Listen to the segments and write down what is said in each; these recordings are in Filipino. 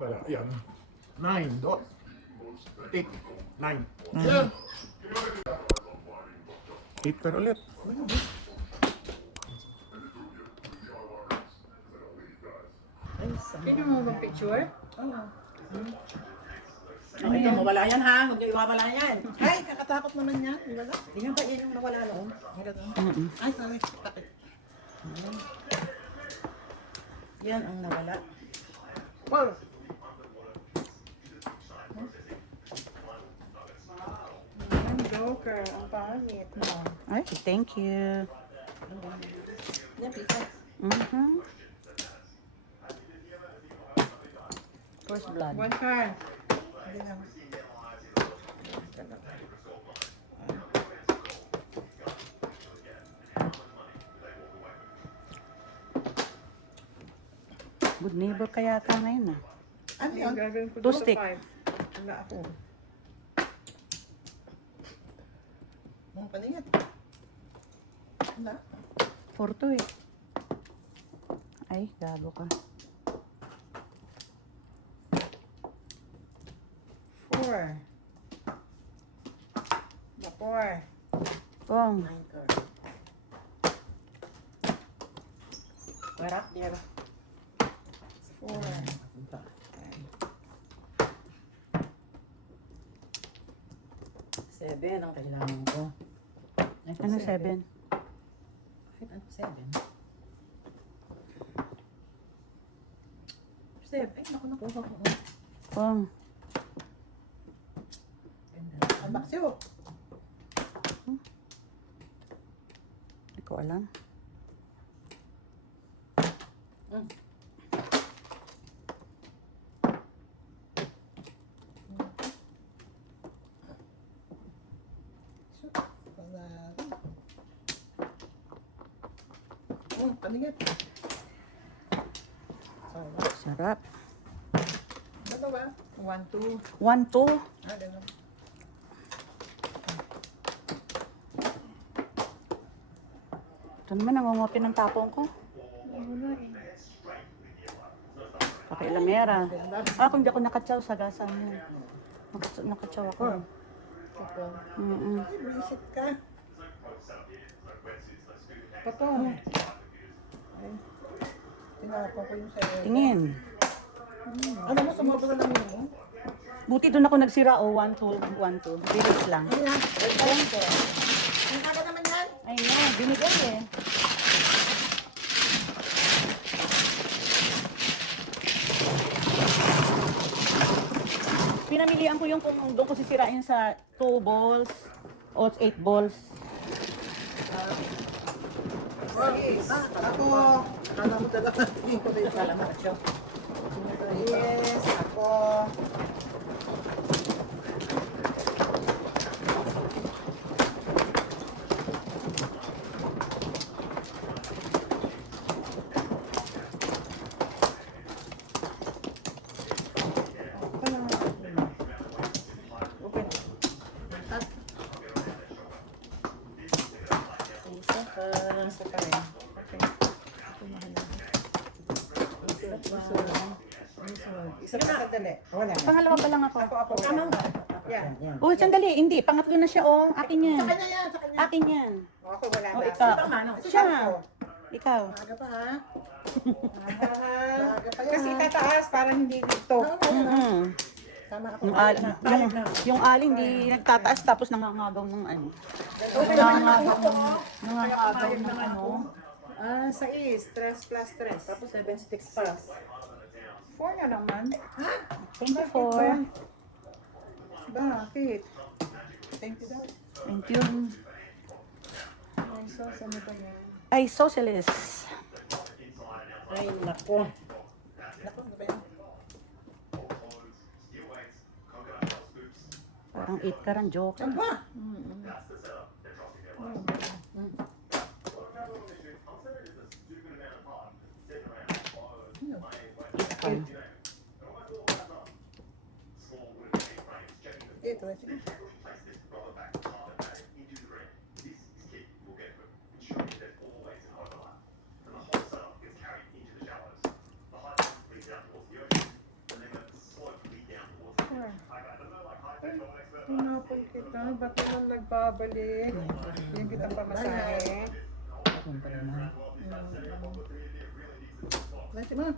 pala. Ayan. 9 dot. 8. 9. 8 ka ulit. Pwede mo mag-picture? Oo. Ano Ito, yan? mawala yan ha. Huwag niyo iwawala yan. Ay, kakatakot naman niya. Di ba? Tingnan pa yan yung nawala noon. Ay, sorry. Takot. Yan ang nawala. Wow. Ang joker. Ang pangit. Ay, thank you. Yan, pizza. First blood. One card. Hindi lang. Good neighbor kaya ka ngayon ah. Ano Ang yan? gagawin ko Two dito stick. 5. Wala ako. Mga paningit. Wala. 4 to eh. Ay, gago ka. 4. The 4. Pong. Anchor. Warak, diyan. 4. Seven ang kailangan ko. Ito, Ano 7? Bakit ano 7? 7? Naku, nakuha ko. Pong. Ang baksyo. Hindi ko alam. Paningit. Sarap. Dalawa. 1, 2. 1, 2. Ah, dalawa. Ito naman, nangungopi ng tapong ko. Wala eh. Pakialamera. Kung di ako nakatsaw sa gasa mo. Nakatsaw ako. Ito. Ay, visit ka. Ito. Tinapon ko yung sa'yo. Tingin. Ano mo, sumobra lang yun? Buti doon ako nagsira. 1, 2, 1, 2. Bilis lang. Ano yan? Bente. Ang kaka naman yan? Ay na, binigay eh. Pinamilihan ko yung kung doon ko sisirain sa 2 balls o 8 balls. Ako, kala mo talaga, tingin ko na yung kala mo. Yes, ako. Open. Isa pa rin. Okay. Isa pa sa dali. Wala na. Pangalawa pa lang ako. Ako. Tama ba? Yan. Yan. Oh, sandali. Hindi. Pangatlo na siya. Oh, akin yan. Sa kanya yan, sa kanya. Akin yan. Ako wala Oh, na. ikaw. Siya. Ikaw. Maaga pa ha? Ah, Maaga pa yan. kasi tataas para hindi dito. Tama ako. Yung aling, yung aling di nagtataas tapos nangangagaw ng ano. Nangangagaw ng ano. Ah, 6. 3 plus 3. Tapos 7 sticks pa. 4 na naman. 24. Bakit? Thank you daw. Thank you. Ay, so, ano ba yan? Ay, socialist. Ay, nako. Nako, ano ba yan? Parang 8 ka rin, joke. Aba! Ito, sige. Hinapon kita. Ba't naman nagbabalik? Yung kitang pamasahe. Ako pa naman. Bakit mo?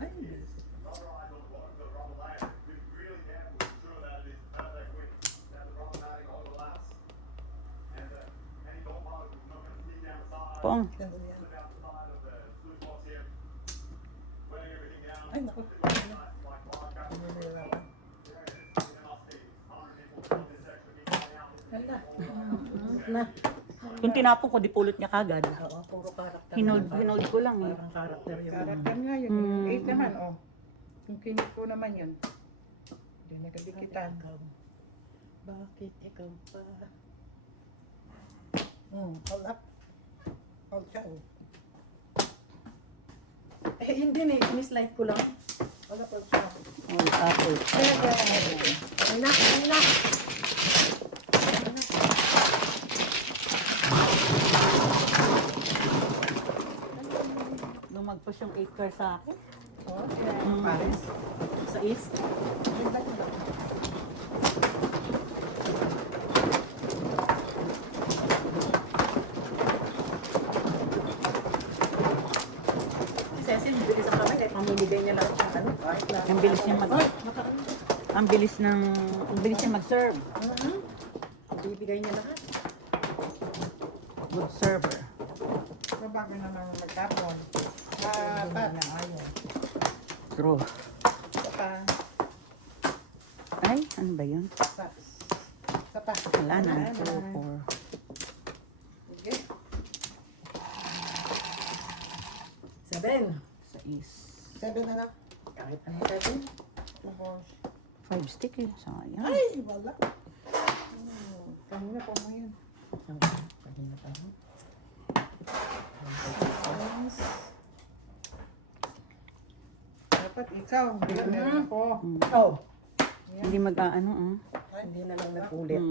Ay, Pong. ay, naku. Hala. Na. Kung tinapon ko, di pulot niya kagad. Oo, puro karakter. Hinold ko lang eh. Parang karakter yung Karakter nga yun. Yung 8 naman, oh. Yung kinit ko naman yun. Hindi nagadikitan. Bakit ikaw pa? Hold up. Hold ka. Eh, yun din eh. Sinislide ko lang. Hold up, hold ka. Oh, apple. Ay na, ay na. Lumagpos yung 8 car sa akin. Oh, Paris. Sa east. Cecil, bilis ang kamay. Kahit mamimigay niya lang siya. Ano? Ang bilis niya mag... Ang bilis niya mag-serve. Bibigay niya lahat. Good server. Babago naman magtapon. Pat. Ayaw. True. Isa pa. Ay, ano ba yun? Isa pa. Wala na. 2, 4. Sige. 7. 6. 7 na lang. Kahit ano 7. 5 stick eh. Sayang. Ay, wala. Kanina po mo yun. Kanina pa ako. Dapat ikaw. Hindi meron ako. Oh. Hindi mag-ano Hindi na lang napulit.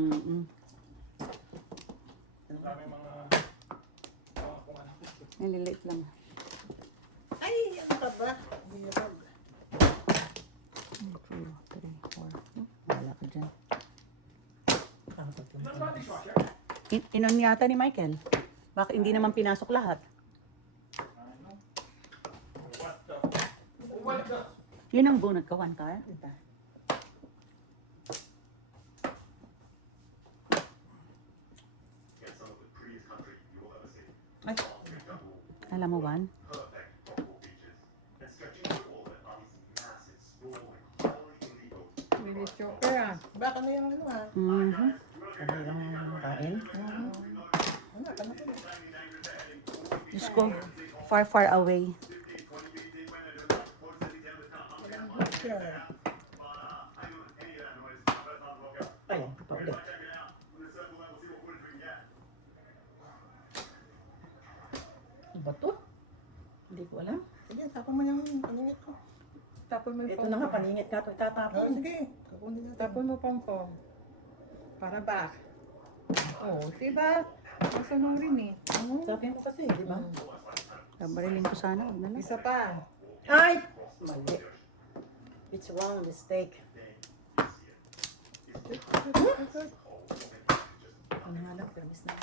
Nililate lang. Ay, ano ka ba? Hirap. 1, 2, 3, 4. Wala ka dyan. Inon yata ni Michael. Bakit hindi naman pinasok lahat? Yun ang bunot ko, 1 car. Diba? Ay, Alam mo, 1? Bilis choker ah. baka na yung ano ah. Mhm. Ano yung kain? Ano, ano ko? Diyos ko, far, far away. Sure. Ayun, pa ulit. Ano ba to? Hindi ko alam. Sige, tapon mo yung paningit ko. Tapon mo yung Ito na nga, paningit ka ito. Itatapon. Sige. Tapon mo pong. Para ba? Oh, diba? Masunurin eh. Tapin mo kasi, di ba? Barilin ko sana. Huwag na lang. Isa pa. Ay! Mali. It's wrong mistake. Ano nga lang, permis na.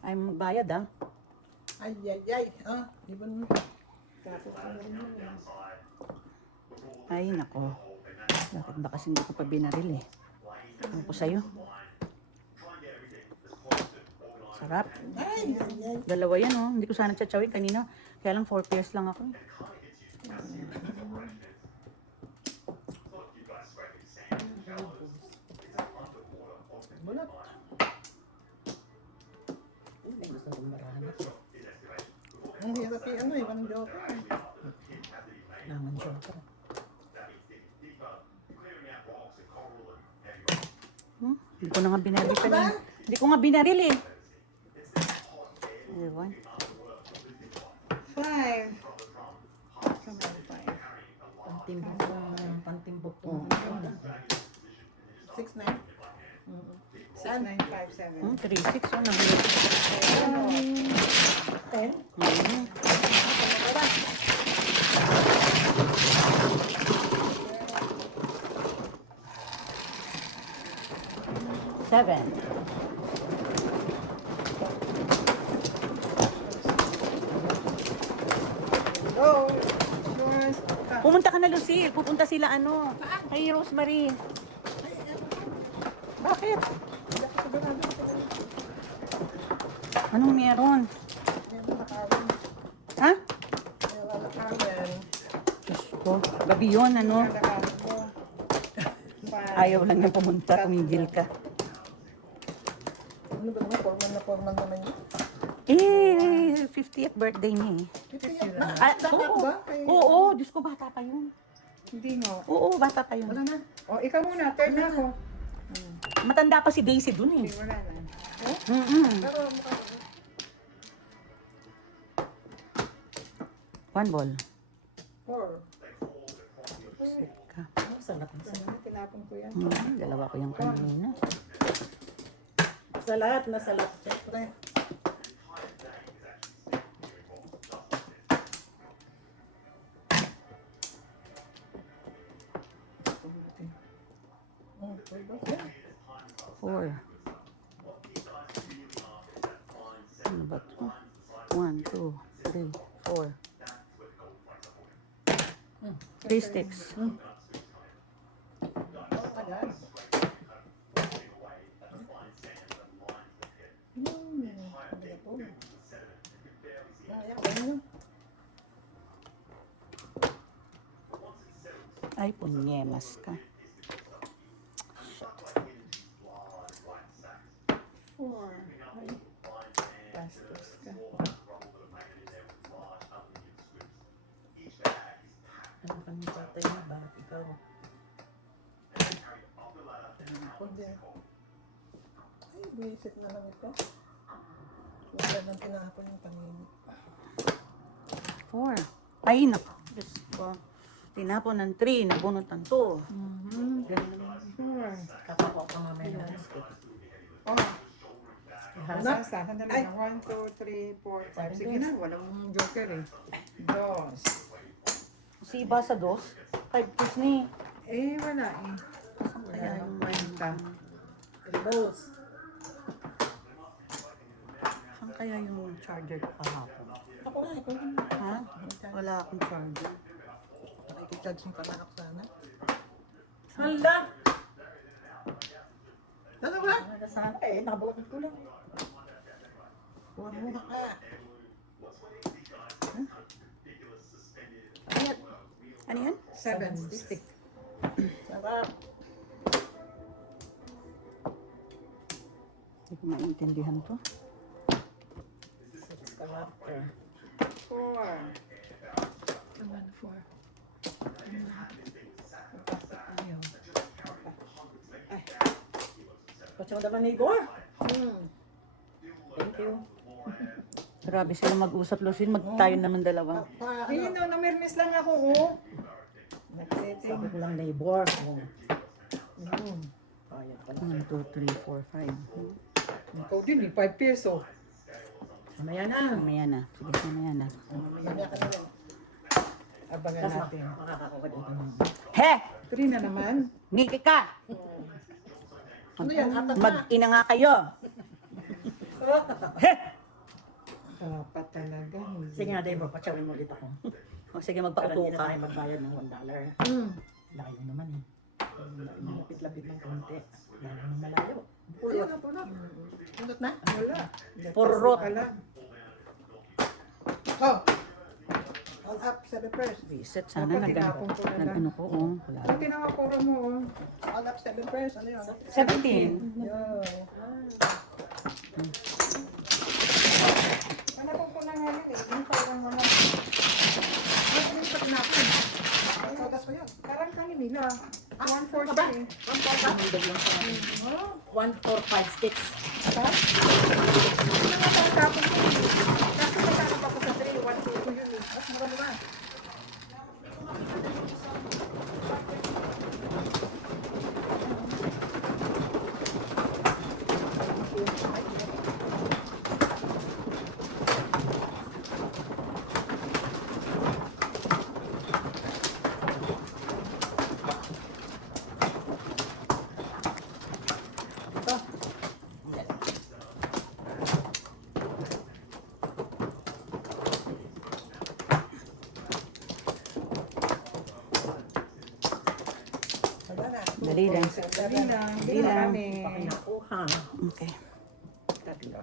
Ay, magbayad ah. Ay, ay, ay. Ah, di ba naman? Tapos mo rin yun. Ay, nako. Bakit ba kasi hindi ko pa binaril eh? Ano ko sa'yo? Sarap. Ay, ay, ay. Dalawa yan oh. Hindi ko sana tsatsawin kanina. Kaya lang 4 pairs lang ako. Bulat. Hindi gusto kong marami. Ang hirap yung ano, ibang joker. Naman joker. Hindi ko na nga binaril kanina. Hindi ko nga binaril eh. 1. 5. Pantimbok to. 6-9. 6957. 3-6 oh. 10. 7. Go! Yours. Pumunta ka na, Lucille. Pupunta sila ano. Kay Rosemary. Bakit? Hindi ako sigurado. Anong meron? Meron na kawin. Ha? Meron na kawin. Diyos ko. Gabi yun, ano? Nalakawin mo. Ayaw lang niya pumunta. Tumigil ka. Ano ba naman? Formal naman yun. Eh, 50th birthday niya eh. Bata Oo. ba? Kay- Oo, Diyos ko, bata pa yun. Hindi nga. Oo, bata pa yun. Wala na. O, ikaw muna. Third na ako. Matanda pa si Daisy dun eh. Hindi, wala na. Pero mukha One ball. 4. Sika. Sarap na sarap. Tinapon ko yan. Dalawa ko yung kanina. Sa lahat, nasa lahat. Siyempre. Four. Ano ba ito? 1, 2, 3, 4. 3 sticks. Ay, punyemas ka. Four. Ay, bastos ka. Ano kang tatay mo? Bakit ikaw? Kundi. Ay, buwisit na lang ito. Wala nang tinapon yung kanina. 4. Ay, naku. Diyos ko. Tinapon ng 3, nabunot ng 2. Ganun naman. Four. Kapako ka mamaya ng biscuit. Oh, Hanap? sasa. Sandali na. 1, 2, 3, 4, 5. Sige na. Walang joker eh. Dos. Si iba sa 2, 5 kiss ni. Eh, wala eh. Wala nang kwenta. Elbows. Saan kaya yung charger ko kahapon? Ako na, ikaw na. Ha? Wala akong charger. Nakikicharge yung kananak sana. Hala! Dalawa? Sana eh, nakabalakot ko lang. Huwag mo ka. Ano yan? 7 stick. Sarap. Hindi ko maintindihan to. Sarap. 4. Naman, 4. Ayaw. Ba't yung naman neighbor? Thank you. Grabe sila mag-usap, Lucille. Tayo naman dalawa. Ayun no, namirmis lang ako oh. Nagsetting. Sabi ko lang neighbor. Kaya pala. 1, 2, 3, 4, 5. Ikaw din eh, 5 peso. Mamaya na. Mamaya na. Sige, mamaya na. Mamaya ka na rin. Abangan Tapos natin. makakakuha dito ng... He! 3 na naman. Ngiki ka! Ano yan? Apat na. Mag-ina nga kayo. He! Dapat talaga. Hindi. Sige nga, neighbor, patsawin mo ulit ako. O sige, Para magpauto hindi na ka. tayo magbayad ng $1. Layo naman eh. Malapit-lapit ng konti. Lalo ng malayo. Pulot. Pulot na? Wala. Purot. Wala. Oh! All up, 7 first. Reset. Sana Dapat tinapon ko na lang. nag-ano ko. Oh, wala. Ano tinawakura mo oh? All up, 7 first. Ano yun? 17. Yo. Hanapon ko na nga yun eh. Yung parang mga... Ano yung sa tinapon? Pagkagas mo yun. Parang kayo nila. 1, 4, ba? 6. 145 sticks. Ano nga tatapon ko yun? Kaso natanap ako sa 3, 1, 2 ko yun eh. Mas marami na. Dali lang. Dali lang. Dali lang. Nakuha. Okay. Tatlo.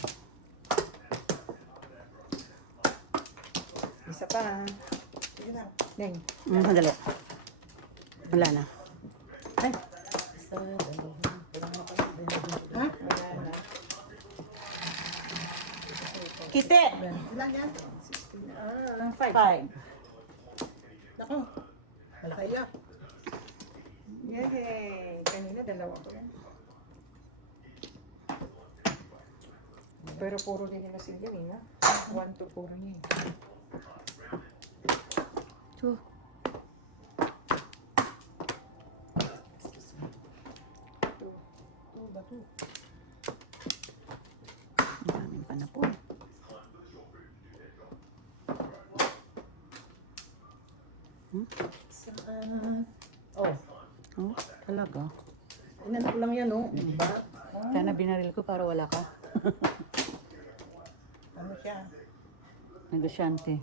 Isa pa. Sige na. Neng. Madali. Wala na. Ay. Isa, dalawa. Ha? Wala na. Kite! Ilan yan? Ang 5. 5. Nako. Malaki yan. Yay! Kanina dalawa ko yan. Pero puro din yung nasin yan eh. 1, 2 puro niya eh. 2. Ba to? Ang daming pa na po. Saan? Oh. Oh, talaga. Inanak lang yan, oh. Diba? Sana binaril ko para wala ka. Ano siya? Negosyante.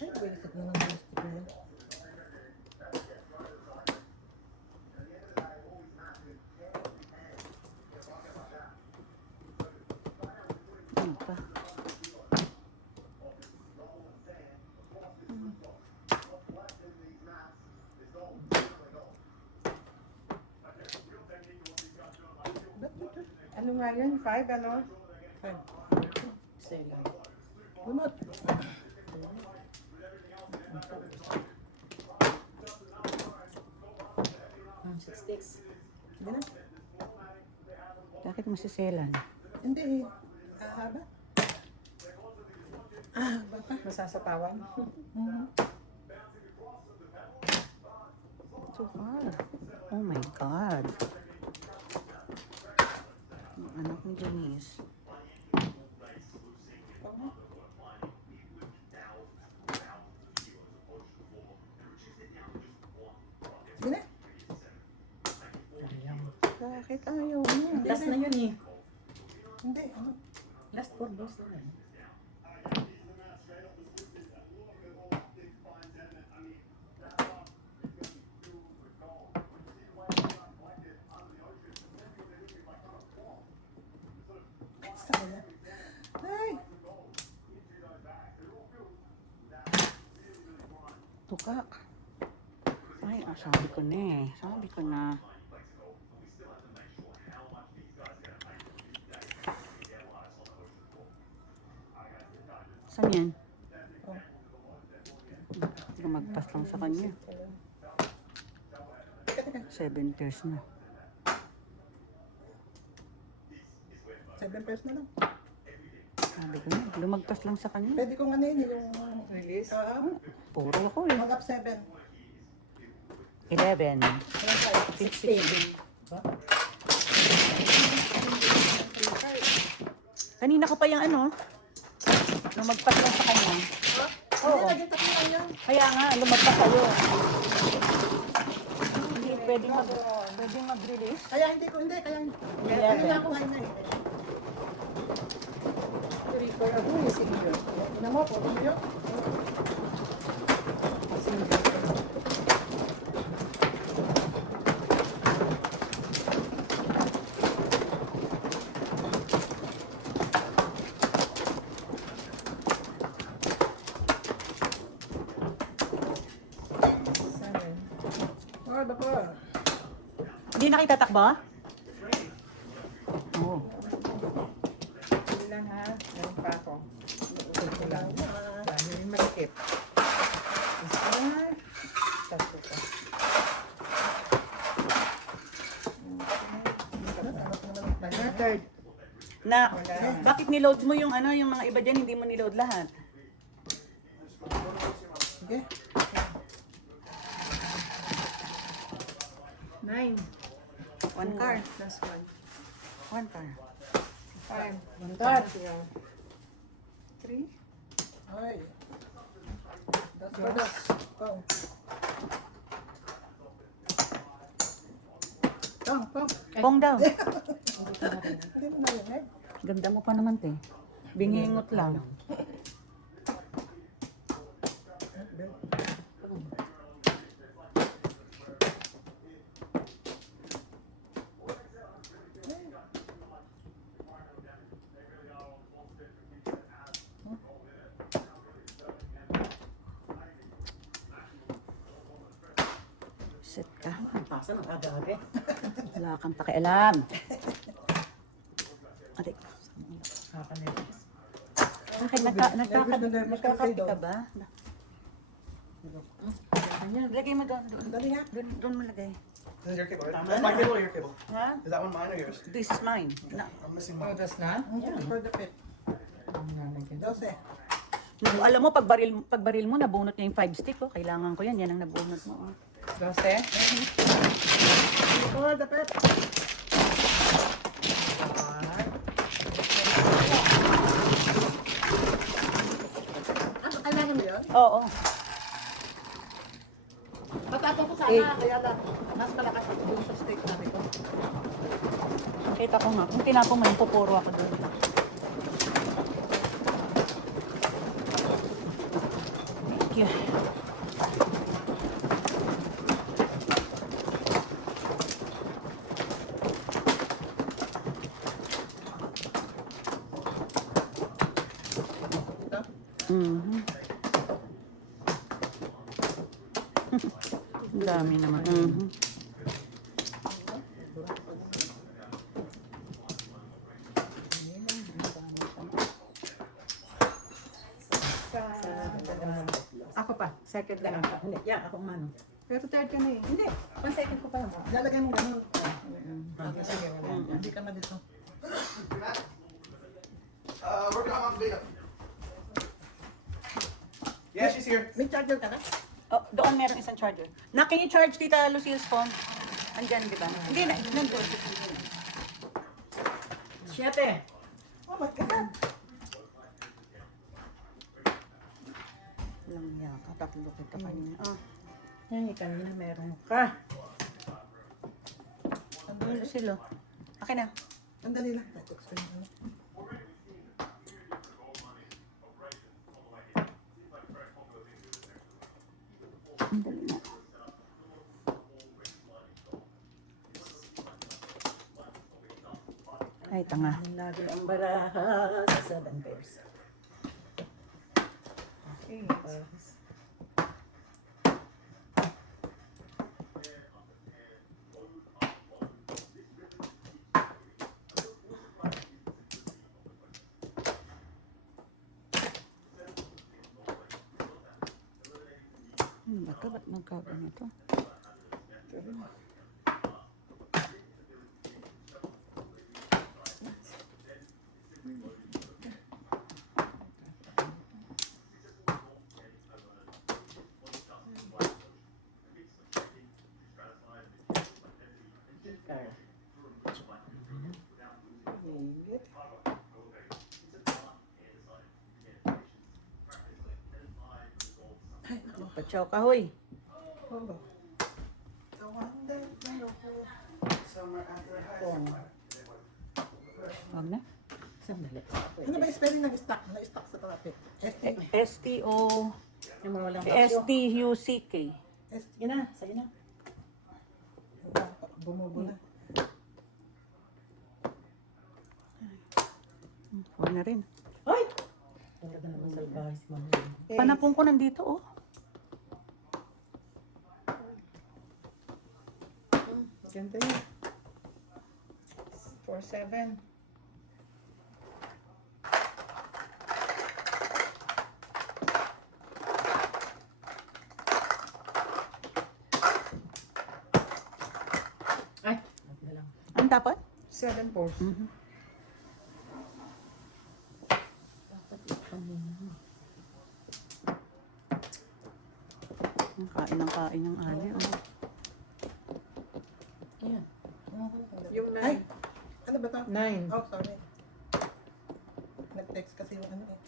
Ay, balikat na ng gusto ko yan. Ano pa? Ano nga yun? 5 ano? 5. Sela. Bunot. Ah, 6 sticks. Sige na. Bakit masiselan? Hindi eh. Haba. Baka. Masasapawan. So far. Oh my God. Ang anak ni Janice. Sige na. Bakit ayaw mo? Last na yun eh. Hindi, ano? Last 4 balls na yan. Sayang. Ay! Tukak. Ay, sabi ko na eh. Sabi ko na. Saan yan? Hindi magpas lang sa kanya. Teka, teka. 7 pairs na. 7 pairs na lang. Sabi ko na, lumagpas lang sa kanya. Pwede kong ano yun, yung... Release? Puro ako eh. Mag-up 7. 11. 16. Kanina ko pa yung ano, lumagpas lang sa kanya. Oo. Naging tatlo lang yan. Kaya nga, lumagpas kayo. Hindi pwedeng mag-release. Kaya hindi ko, hindi. Kaya nga ako high na eh. 3 for a who is in here? Ina mo, po yun. Oh, bako. Hindi na kita takbo? Oo. Hindi lang ha. Meron pa ako. Ito lang. Dami rin masikip. Isa. Tatlo pa. Third. Na, bakit niload mo yung ano, yung mga iba dyan, hindi mo niload lahat? Sige. 9. 1 car. Plus 1. 1 car. 5. One card. 3. Ay. Das pa das. Pong. Pong, pong. Pong daw. Hindi mo na yun eh. Ganda mo pa naman, te. Bingingot lang. Set ka. Ang tasa ng aga-aga. Wala kang pakialam. Aray. Kakanervous. Bakit nagkakapi ka ba? Lagay mo doon. Dali nga. Doon mo lagay. This is your cable, right? That's my cable or your cable? Ha? Is that one mine or yours? This is mine. Na. I'm missing Oh, mine. das na? Yeah. For the pit. Dose. Alam mo, pag baril mo, nabunot niya yung 5 stick. Oh. Kailangan ko yan. Yan ang nabunot mo. Oh. Dose. For the pet. Ano, kailangan mo yun? Oo. Matapos ko sana, Eh. kaya lang, mas malakas ako dun sa steak namin ko. Kita ko nga. Kung tinapong mo, yung pupuro ako doon. Thank you. Mhm. Ang dami naman. Mhm. Ako pa, second lang ako. Hindi, yeah, ako mano. Pero third ka na eh. Hindi, one second ko pa lang. Lalagay mo ganun. Okay, sige. Wala. Hindi ka na dito. We're gonna have big up. Yeah, she's here. May charger ka na? Oh, doon meron isang charger. Na, can you charge Tita Lucille's phone? Andyan, di ba? Hindi na, nandun. Siyete. Oh my God. Lang yaka, tatlo kita kanina. Ah, Ay, kanina meron ka. Tita Lucille, oh. Akin na. Ang dali lang. Ang dali na. Ay, tanga. Lagi ang baraha sa 7 pairs. Okay. Ano ba ito? Ba't nagkaganito? Pachaw ka, hoy. Wag na. Sandali. Ano ba yung spelling ng stock? Na-stock sa traffic. S-T-O... Yung mga walang kasyo. S-T-U-C-K. Sige na, sige na. Bumubula. Huwag na rin. Ay! Talaga naman salbahe si Mami. Panapong ko nandito, oh. Ganda yun. 4-7. Ay! Wag na lang. Ang dapat? 7 balls. Kain ng ali, oh. Ayan. Yung 9. Ay! Ano ba ito? 9. Oh, sorry. Nag-text kasi yung ano eh.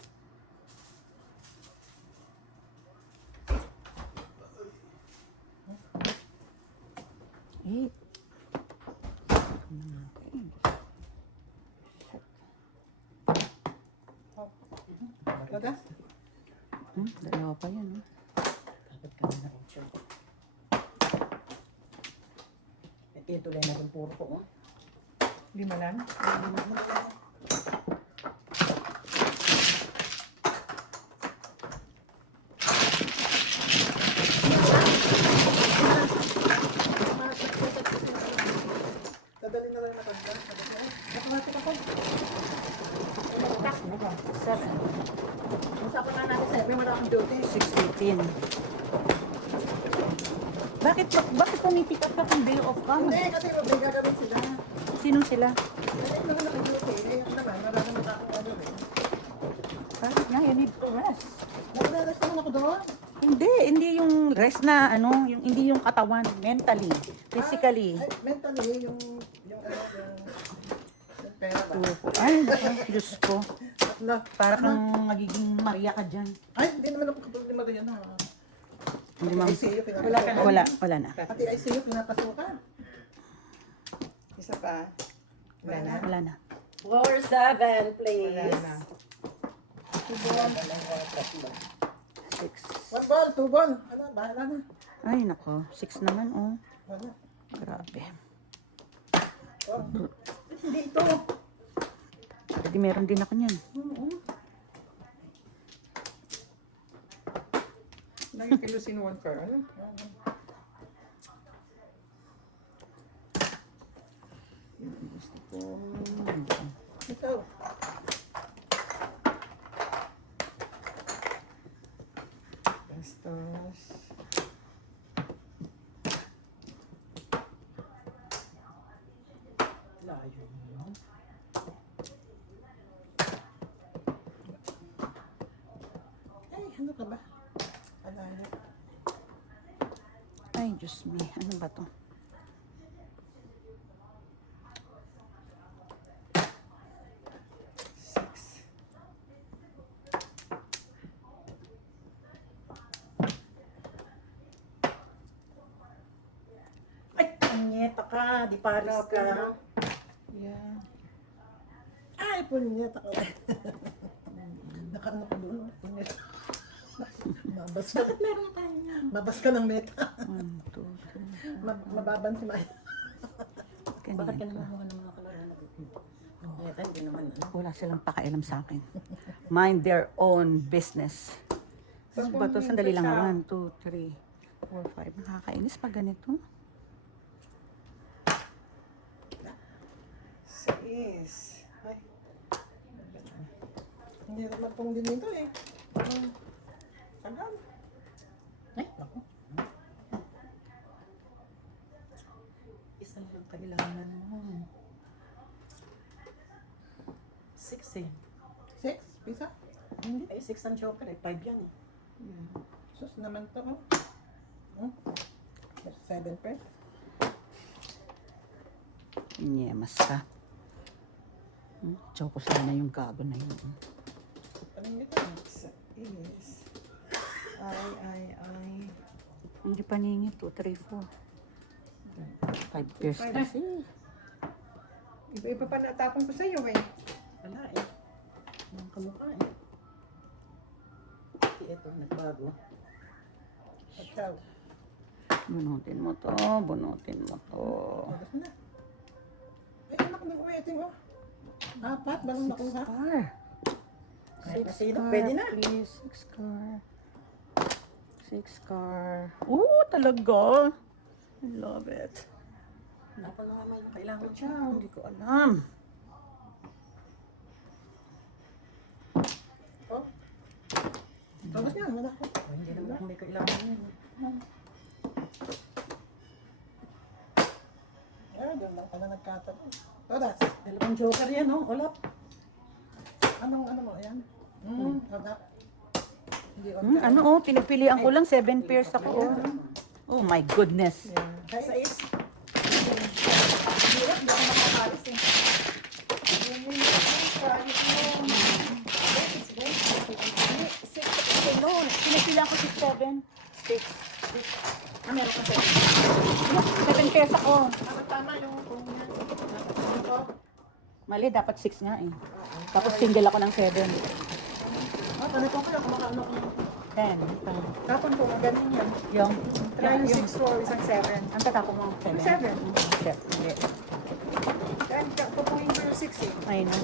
Eight. Lagas? Dalawa pa yan, oh. Dapat ka na ng siya. Ito lang natin puro ko. Oh. 5 lang? Bakit pumipick up ka kung day off ka? Hindi, kasi may gagawin sila. Sinong sila? Ay, naman naka-duty. Eh, ako naman, marami na akong ano eh. Bakit nga? You need to rest. Nagre-rest naman ako doon. Hindi yung rest na ano, hindi yung katawan, mentally, physically. Ay, mentally, yung pera ba? Ay, Diyos ko. Tatlo. Para kang magiging Maria ka dyan. Ay, hindi naman ako problema ganyan na. Hindi ma'am. ICU Wala ka pinapasukan. Wala na. Pati ICU pinapasukan. Isa pa. Wala na. Wala na. Floor 7, Wala please. na. 6. 1 ball, 2 ball. Ano, bahala na. Ay, nako. 6 naman, oh. Wala. Grabe. Oh. Hindi ito. Hindi meron din ako niyan. Nagkikilusin 1 per. Ano? Gusto ko. Ito. Bastos. Layo mo. Ay, ano ka ba? Alayo. Ay, Diyos me. Ano ba to? Ay, punyeta ka. Di paris ka. Yeah. Ay, punyeta ka. Nakaano ka doon. Punyeta. Mabas ka. Bakit meron na tayo niyan? Mabas ka ng meta. 1, 2, 3. Mababan si Maya. Bakit ka Ganito. naman mga mga kalaro na meta, hindi naman. Wala silang pakialam sa akin. Mind their own business. Ano ba to? Sandali lang. 1, 2, 3, 4, 5. Nakakainis pag ganito. 6. Ay. Hindi naman pong din nito eh. Tagal. Ay, ako. Isa lang kailangan mo. 6 eh. 6? Pisa? Hindi. Ay, 6 ang joker eh. 5 yan eh. Sus naman to. Oh. 7 per. Nyemas ka. Choco sana yung gago na yun. Anong ito? Is. Ay. Hindi pa ningit. 2, 3, 4. 5 pairs kasi. Iba-iba pa natapon ko sa'yo eh. Wala eh. Ang kamukha eh. Ito, nagbago. Ikaw. Bunutin mo to. Bunutin mo to. Oras na. Ay, anak ng waiting oh. 4, balong nakuha. Car. Kahit na sino, pwede na. Please, 6 car. 6 car. Oo, talaga. I love it. Wala pa naman yung kailangan siya. Hindi ko alam. Oh. Tapos niya, wala ko. Hindi naman ako may kailangan yun. Doon lang pala nagkataon. Todas. Dalawang joker yan, oh. Olap. Anong ano mo, ayan? Olap. Hindi, Ano oh, pinagpilian ko lang 7 pairs ako. Oh my goodness. Kaya sa is. Hirap, hindi ako makakalis eh. No, pinagpilian ko 6, 7. 6. Meron ka 7 pairs ako. tama yung kung yan. Ito. Mali, dapat 6 nga eh. Tapos single ako ng 7. Tanay ko kayo kung makaano ko. 10. Tapon ko, ganun yan. Yung, Try yung 6 4, isang 7. ang tatapon mo 7. 7. Hindi. Kaya pupuhin ko yung 6 eh. Ayun na.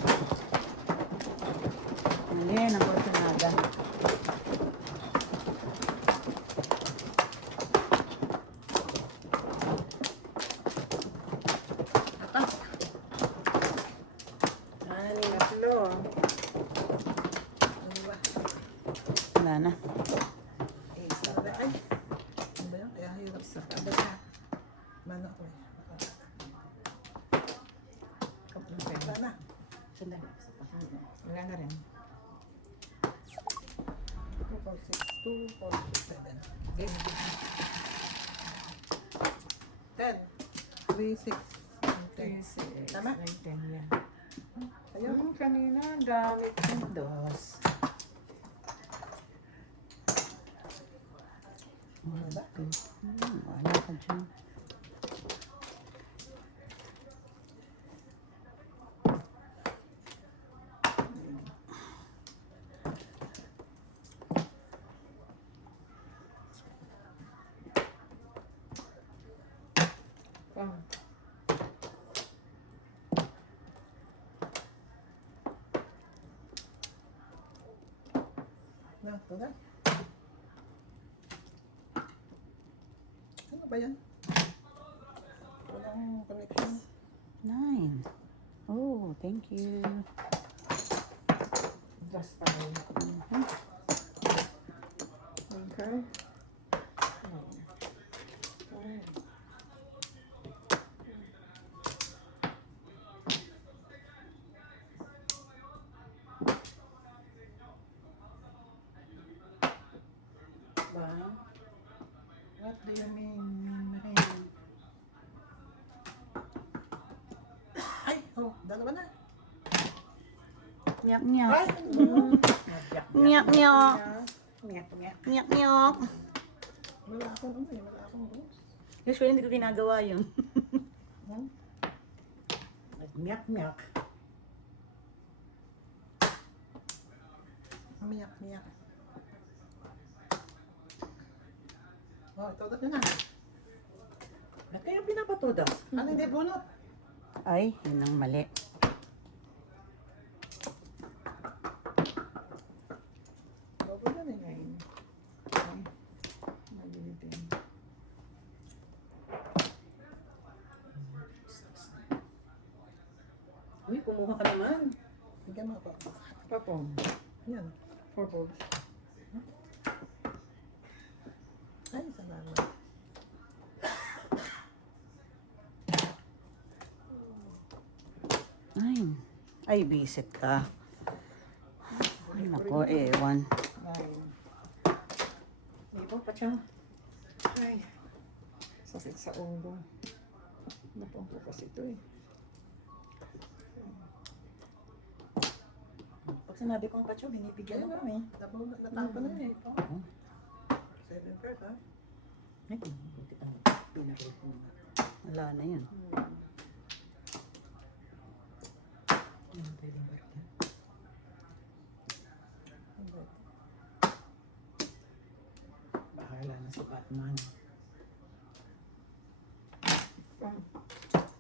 Mali, nakursunada. Tatlo. Wala na. Ay, 4, 6, 7. 8. 10. 3, 6, 10. Tama? 10 yan. Ayun. Kanina, dami pindos. Diba? Wala ka dyan. Oh. Na, ito na. Ano ba yan? Walang connection. 9. Oh, thank you. Just tayo. Okay. Ba? What do you mean? Rain? Ay, oh, dalawa na. Nyak, nyak. Ay, Nyak, nyak. Miyak, miyak. Nyak, nyak. Wala akong ano eh, wala akong rules. Usually, hindi ko ginagawa yun. Miyak, miyak. Miyak, miyak. Oh, ito na. Ba't kayo pinapatuda? Ano hindi bunot? Ay, yun ang mali. Bobo yan eh. Ngayon. Magilitin. Uy, kumuha ka naman. Bigyan mo ako. Papong. Yan. 4 balls. Ay, salamat. Ay, visit ka. Ay, nako, ewan. 9. Ibo pa siya. Ay. Sakit sa ulo. Napang ko kasi ito eh. Pag sinabi kong pacho, binibigyan ako eh. Natapa na eh. 7 first ha? Ay, buti ang pinakit mo na. Wala na yun. Ano pwedeng barka? Bahala na si Batman.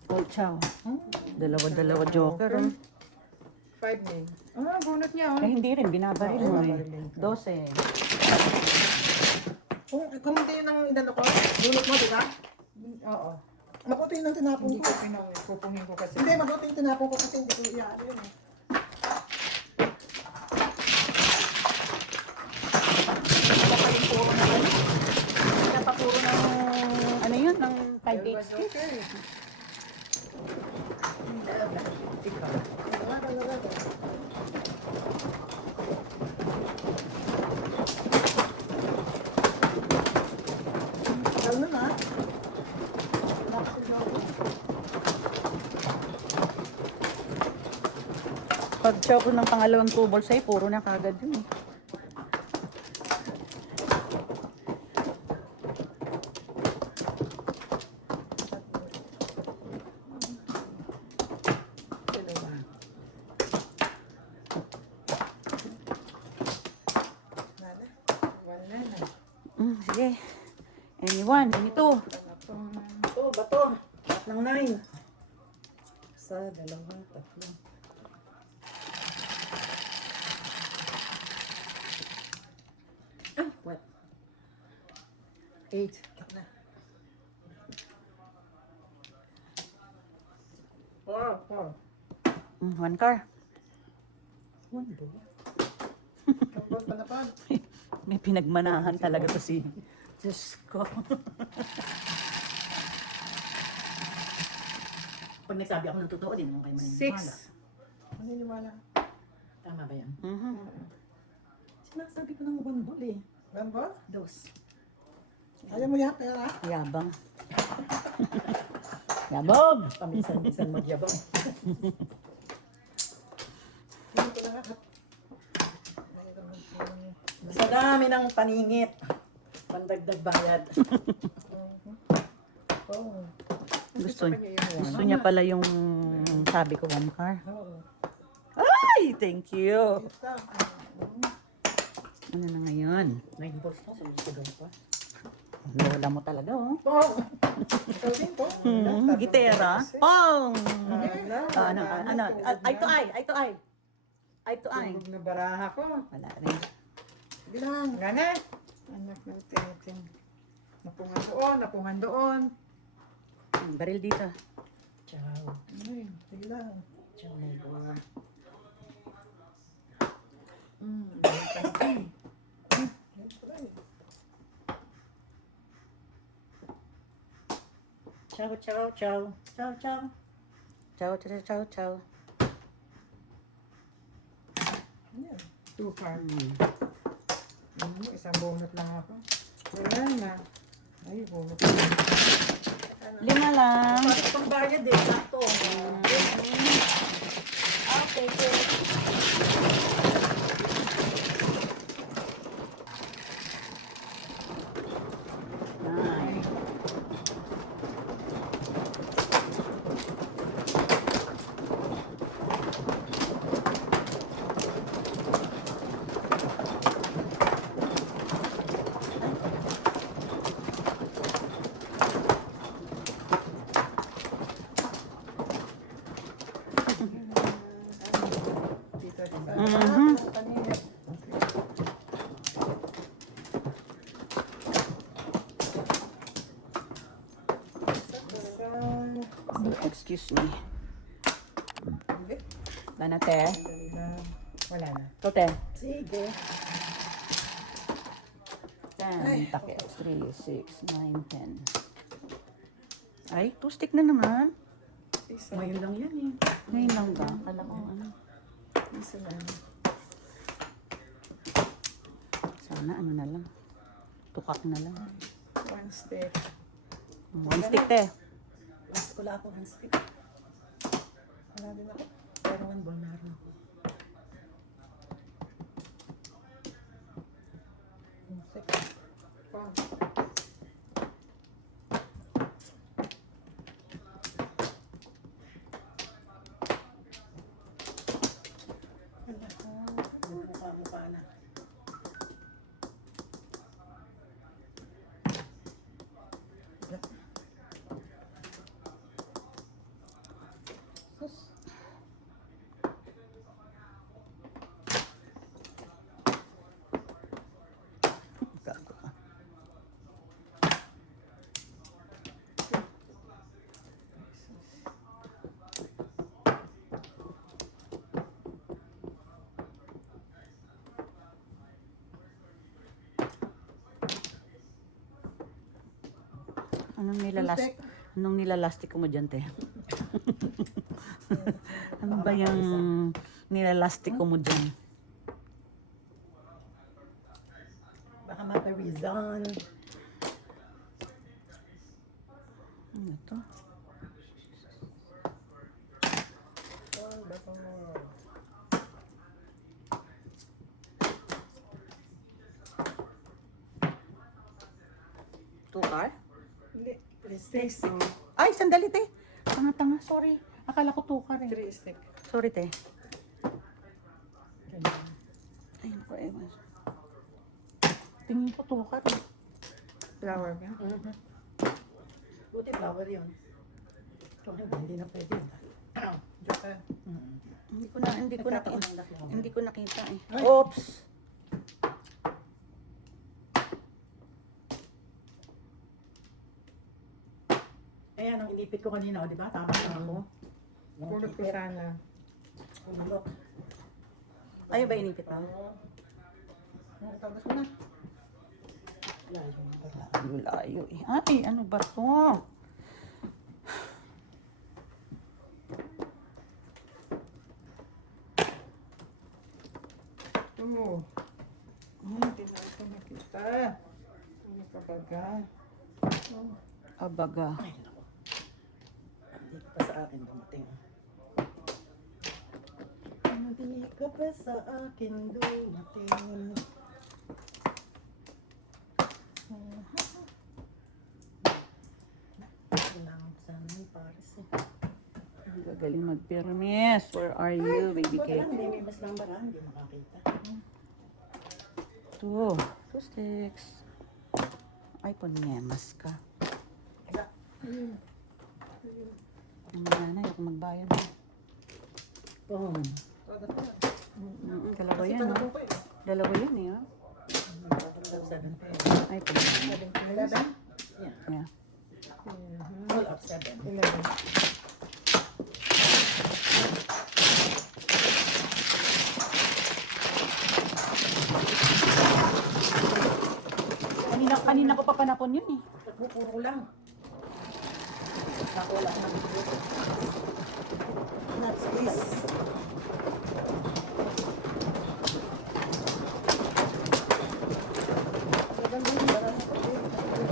Oh, chow. Dalawa-dalawa joker. 5 name. Ah, bunot niya oh. Ay, hindi rin. Binabaril mo eh. Binabaril din. 12. Kung hindi yun ang inano ko, bunot mo, di ba? Oo. Mabuti yun ang tinapon Hindi ko. ko pinupungin ko kasi. Hindi, mabuti yung tinapon ko kasi hindi ko iyaano yun eh. Puro na ano? Napapuro ng, ano yun, ng 5 Okay. Tagal na na. Pag chow ko ng pangalawang 2 balls ay puro na kagad yun eh. Dalawa. Wala na. Sige. Anyone, ganito. Bato, bato. Lahat ng 9. Isa, dalawa, tatlo. Ah, what? 8. Na. 4. 1 car. 1 ball. Kapag panapad. May pinagmanahan talaga to si... Diyos ko. Pag nagsabi ako ng totoo, din mo kayo maniniwala. 6. Maniniwala. Tama ba yan? Mhm. Sinasabi ko ng 1 ball eh. One ball? Dos. Ayaw mo yan, pera? Yabang. Yabog! Paminsan-minsan magyabang. Hindi ko na nga. Sa dami ng paningit. Pandagdag bayad. Oh. Gusto, Kanya yung gusto niya pala yung sabi ko, one car. Oo. Ay, thank you. Isa. Ano na ngayon? 9 balls na, sumisigaw pa. Lola mo talaga, oh. Oh! Ikaw din po. Gitera. Pong! Wala. Ano? Eye to eye, eye to eye. Eye to eye. Tulog na baraha ko. Wala rin. Sige lang. Gana. Anak ng tiyatin. Napungan doon, napungan doon. Baril dito. Ciao. Ay, Sige lang. Ciao na ito. Ciao, ciao, ciao. Ciao, ciao. Ciao, ciao, ciao, ciao. Ayan. two card. Hmm. Ano mo, isang bunot lang ako. Wala na. Ay, bunot. Lima lang. Bakit pang bayad eh? Sakto. Okay, okay. Nine. Dito, dito. Mhm. Excuse me. Wala na, te. Wala na. Ito, te. Sige. 10, takip. 3, 6, 9, 10. Ay, 2 stick na naman. Isa. Ngayon lang yan eh. Ngayon lang ba? Kala ko ano. Isa lang. Sana ano na lang. Tukak na lang. One step. 1 stick, te. Last ko lang ako ng stick. Wala din ako. Pero one ball na rin ako. Six. One. Mukha na. Sus. Gago ka. Anong nilalastiko mo dyan, te? Ano ba yung nilalastiko mo dyan? Baka mapa-reason. Ano to? Tukar? Hindi. Three sticks. So, Ay, sandali, te. Tanga-tanga, sorry. Akala ko tukar eh. three stick. Sorry, te. Ay, naku, ewan. Tingin ko tukar eh. Flower ka? Buti flower yun. Ito hindi na pwede. Joke. Hindi ko nakita eh. Oops. Ayan, ang inipit ko kanina, di ba? Tama na ako. Pulot ko sana. Pulot. Ayaw ba inipit mo? Tapos mo na. Layo. Layo eh. Ay, ano ba to? Ito mo. Hindi na ito nakita. Ta. Ano ka baga? Abaga. Ay, naku. Hindi pa sa akin dumating. Hindi ka pa sa akin dumating. Kailangan ko sana yung Paris eh. Ang gagaling magpirmis. Where are you, baby Buti cake? lang, may mas lang bara, hindi makakita. Two. 2 sticks. Ay, panyemas ka. Isa. Ang nanay, ako magbayad. Boom. Dalawa Kasi yan, pala oh. ko eh. Dalawa yan, eh, oh. Seven. Ay, panyemas. 11? Yeah. Yeah. All of 7. 11. Kanina ko pa panapon yun, eh. Puro lang. Ako wala na dito. Not space.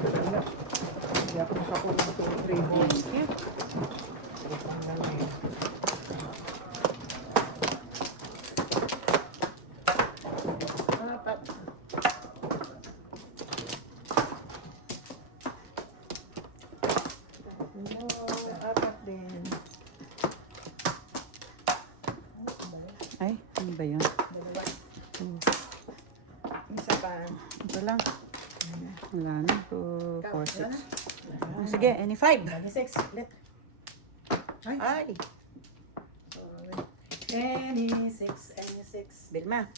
Hindi ako nakakulang 2, 3 days. Ang lamay. Apat. No, apat din. Ay, ano ba yun? Dalawa. Isa pa. Ito lang. Wala na. 2, 4, Wala 6. Sige, any 5. Lagi 6. Let. Ay, Sorry. Any 6. Any 6. Bilma.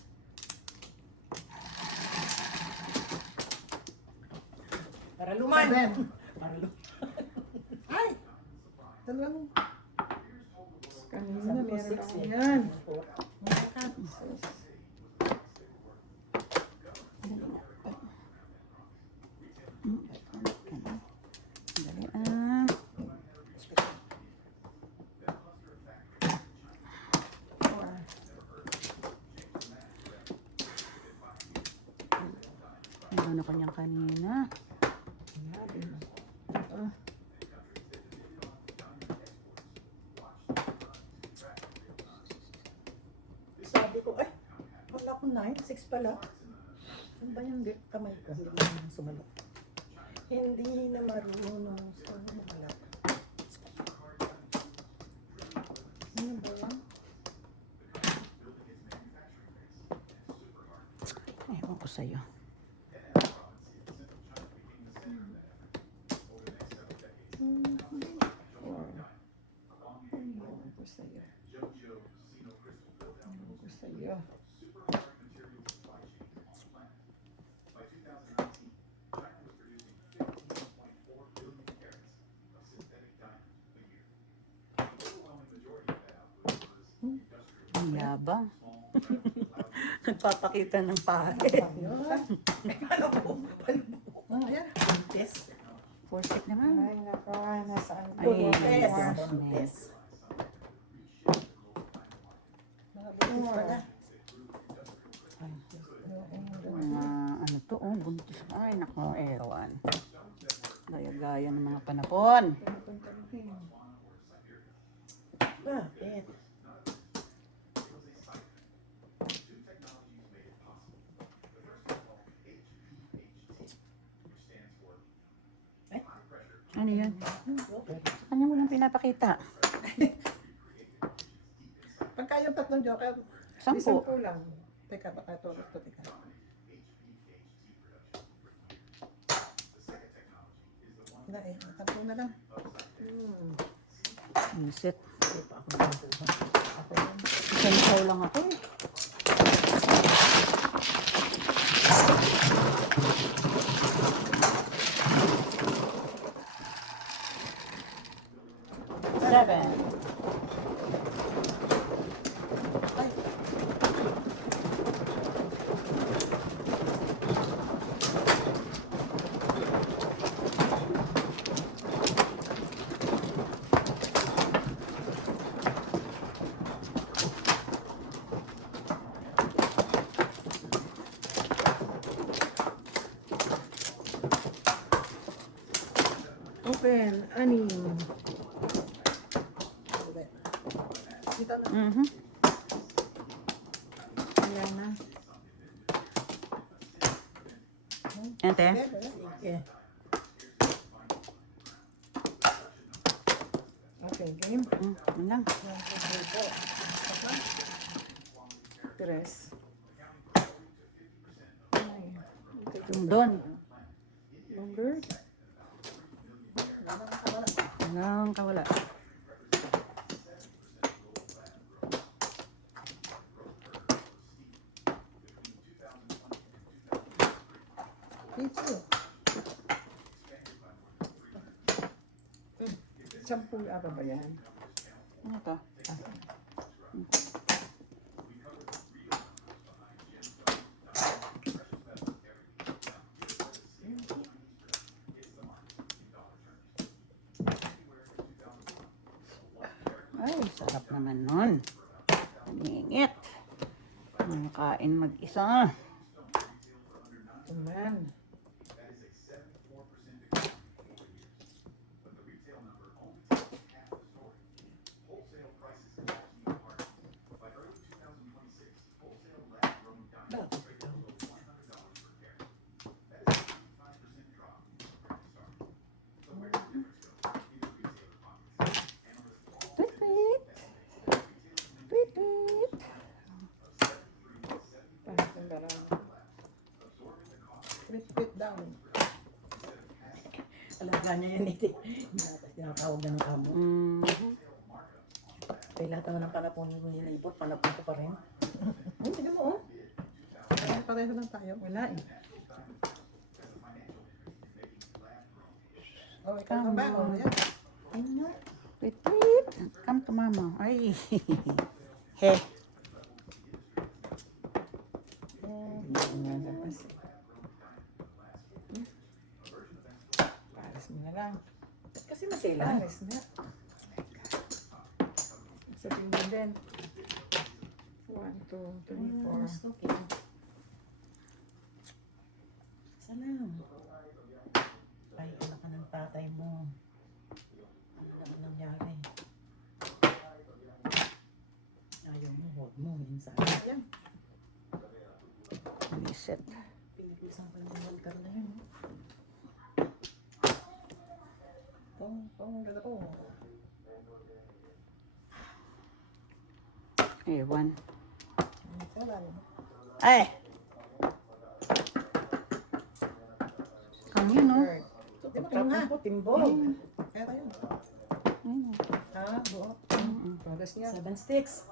Para luman. 7. Para luman. Ay! Dalawang. Kanina, Sabi ko meron 6 ako eh. yan. 4. Dali, ah. Ano kanyang kanina? Sabi ko, ay, wala ko 9. 6 pala. Ano ba yung kamay ko? Hindi marunong sumalok. Hindi na marunong sumalok. Ano ba yan? Ewan ko sa'yo. Ano ko sa'yo? Ano ko sa'yo? Ang yabang. Nagpapakita ng pahe. Ano po? Ayan. Test. 4 stick naman. Ay, nako. Nasaan ko? Ay, Test. goodness. Test. Wala. Mga ano to, oh, buntis. Ay, nako, ewan. Gaya-gaya ng mga panapon. Bakit? Ano yan? Kanya mo lang pinapakita. Pagka yung tatlong joker, 10. 10 lang. Teka, baka ito. Teka. Wala eh. 10 na lang. Isit. Hindi pa ako nakakuha. Ako yun. Isang saw lang ako eh. Seven. Open. Anim. Dito na. Ayan na. Ente? Sige. Okay, game. Yun lang. Tres. Yung doon. Longer. Walang kawala. Dito. 10 ata ba yan? Ano to? Ay, sarap naman nun. Nangingit. Nakain mag-isa. Amen. Tweet, tweet. Tweet, tweet. Split down. Alaga niya yan iti. Tinatawag na ng kamo. Kaya lahat naman ng panapon nilipot, panapon ko pa rin. Tignan mo, oh. Pareho lang tayo. Wala eh. Oh, ikaw ka ba? Oh, yan. Tweet, tweet. Come to mama. Ay. He. Pares mo na lang. Kasi masela. Pares na. Sa tingin din. 1, 2, 3, 4. Gusto ko. Salam. Ay, anak ka ng tatay mo. Ano naman nangyari? Ayaw mo, huwag mo. Minsan. Yan. Reset. Pinipisan ko yung walkar na yun. Ganda po. Eh, one. Salan. Ay! Kami, no? Third. Di ba kinuha? Tapos ko, timbog. Kaya tayo. Ayun. Ha? Buo. Todas niya. 7 sticks.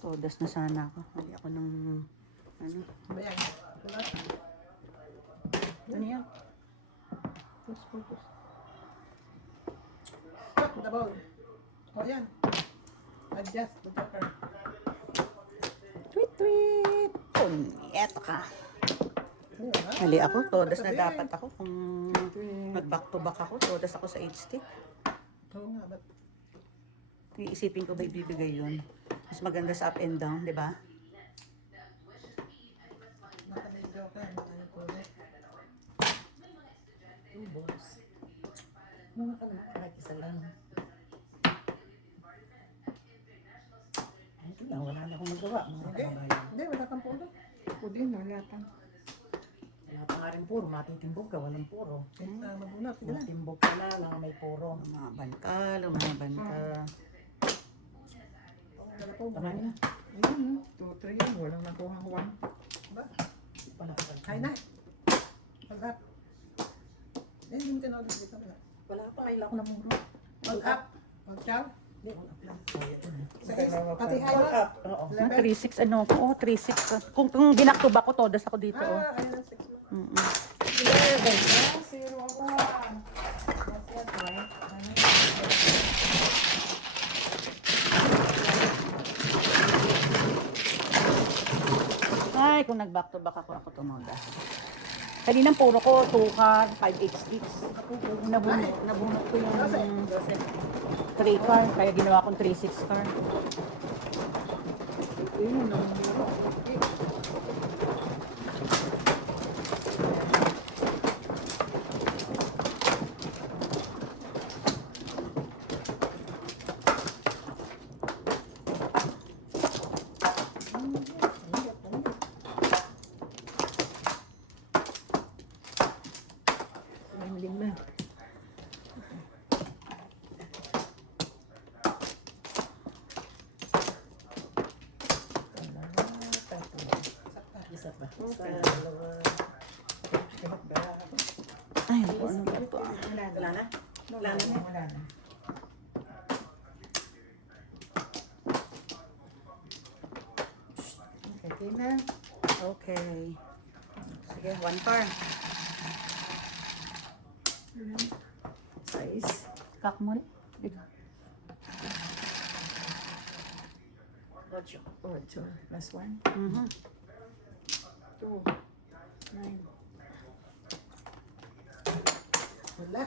Todas na sana ako. Mali ako ng... Ano? Ba yan? Wala. Ano yan? Stop the ball. Oh, yan. Adjust the joker. Tweet, tweet. Punyeta ka. Diba? Mali ako. Todas na dapat ako. Kung mag-back to back ako, todas ako sa 8 stick. Oo nga, ba't Iisipin ko ba ibibigay yun? Mas maganda sa up and down, di ba? nakamay joker? Ano po ulit? 2 balls. Mga ka naman, kahit isa lang. Ito lang, wala na akong magawa. Mga Hindi. kababayan. Hindi, wala kang pulo. Ako din, wala pa. Wala pa nga rin puro, matitimbog ka, walang puro. Magbunot. Sige na. Matimbog ka na, lang may puro. Lumaban ka, lumaban ka. Wala po. Tama na. Ayun, 2, 3 yan. Walang nakuha ko 1. Ba? Wala pa. Kaya na. Hold up. Hindi mo tinawag dito. Wala pa, kailangan ko na muro. Hold up. Hold down. Hindi, wala pa lang. Kaya yun. Sa is, pati high Hold na. up. Oo. Ah, 3-6 ano ako? Oh, 3-6. Kung binaktuba ko, todas ako dito. Oh. Ayun na, 6 mo. Mm-mm. 11. 0 ako. Yes, yes, right. Ay, kung nag-back to back ako, ako tumodas. Kaninang puro ko, 2 car, 5-8 sticks. Nabunot ko yung 3 car, kaya ginawa kong 3-6 car. Ayun, numero. Ano ba to? Wala na? Wala na. Wala na. Okay na. Okay. Sige, 1 car. Size. Kakmol. 8. 8 plus 1. Mhm. 2. 9. Wala.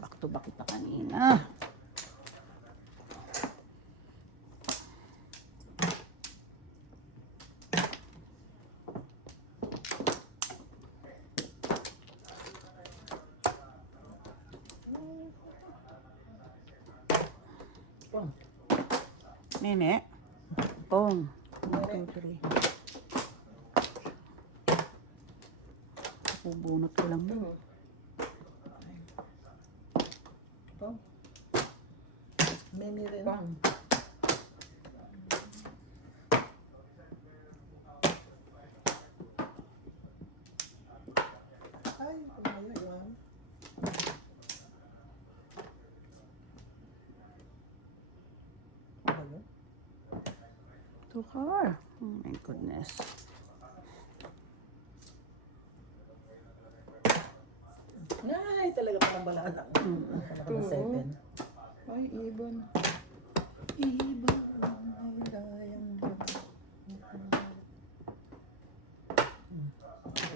Back to back kita kanina. Pong. Nene. Pong. 1, 2, 3. Bubunot ko lang mo. Pong. Many rin. Pang. Ay, kumaya yun. Ano yun? 2 car. Oh my goodness. Ay, talaga palang balaan lang. Two. 7. Ay, ibon. Iba ay dayang